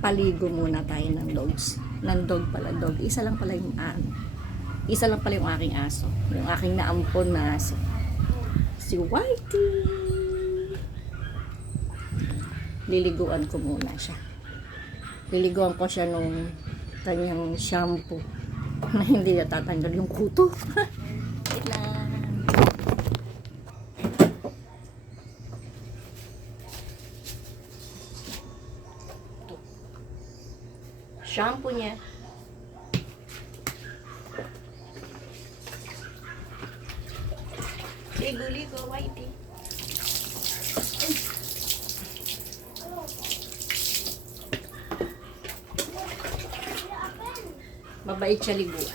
paligo muna tayo ng dogs. Ng dog pala, dog. Isa lang pala yung aking aso. Yung aking naampon na aso. Si Whitey. Liliguan ko muna siya. Liliguan ko siya nung kanyang shampoo na hindi natatanggal yung kuto. Wait lang. Shampoo niya. Ligo-ligo, Whitey. Mabait siya liguan.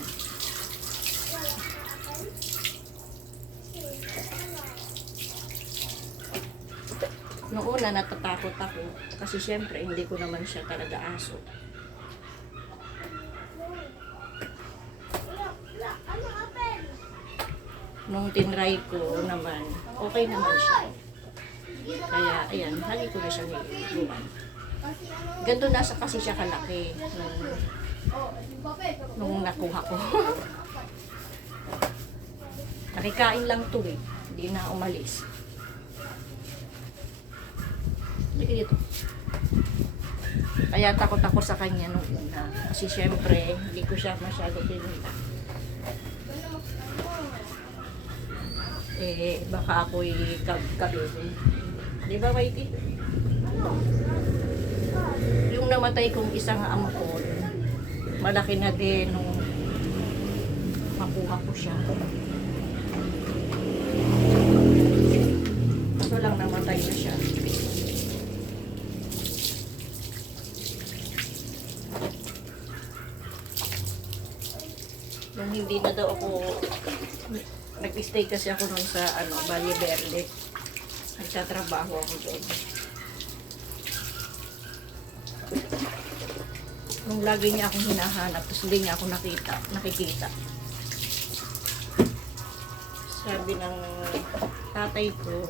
Noong una natatakot ako kasi syempre hindi ko naman siya talaga aso. Nung tinry ko naman, okay naman siya. Kaya, ayan, lagi ko na siya niliguan. Ganto nasa kasi siya kalaki nung nakuha ko. Nakikain lang to eh. Hindi na umalis. Hindi dito. Kaya takot ako sa kanya nung una. Kasi syempre, hindi ko siya masyado pinila. Eh, baka ako'y kabebe. Di ba, Whitey? Yung namatay kong isang ampon, malaki na din nung makuha ko siya. Kaso lang namatay na siya. Yung hindi na daw ako nag-stay kasi ako nun sa Valle Verde. Nagtatrabaho ako doon. Nung lagi niya akong hinahanap, tapos hindi niya ako nakikita. Sabi ng tatay ko,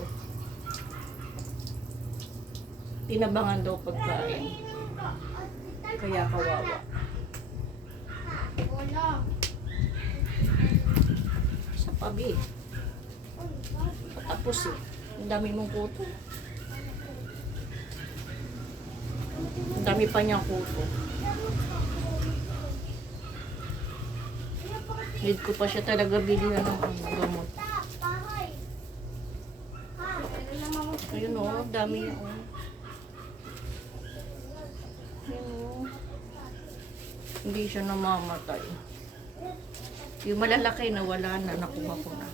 tinabangan daw pagkain. Kaya kawawa. Sa pabi. Tapos eh, ang dami mong kuto. Ang dami pa niyang kuto. Need ko pa siya talaga bilhin ng gamot. Ayun o, dami niya o. Ayun o. Hindi siya namamatay. Yung malalaki na wala na, nakuha ko na.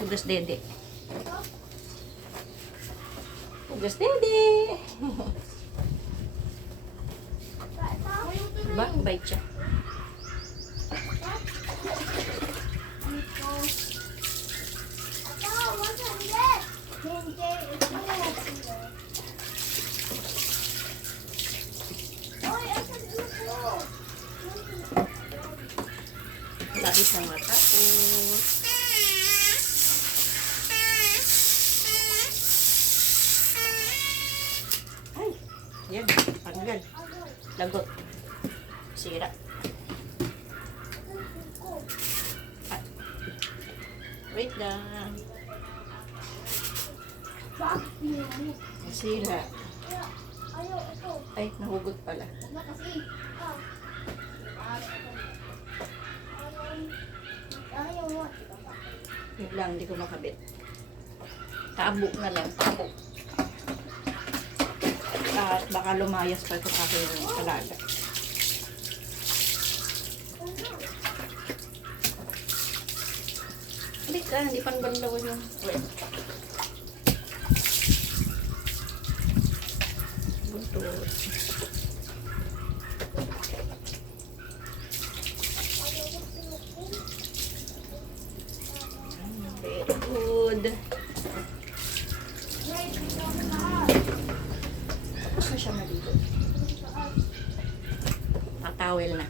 Pugas dede. Pugas dede. Diba? Bait siya. Lapis ng mata ko. Ay, yan. Panggal. Lagot. Sira. Ah. Wait lang. Sira. Ay, nahugot pala. Yun lang, hindi ko makabit. Taabok na lang, taabok. At baka lumayas pa itong aking talaga. Balik ka, hindi panbandawan yung wet. Buntot. Very good. Tapos na siya maligo. Tatawel na.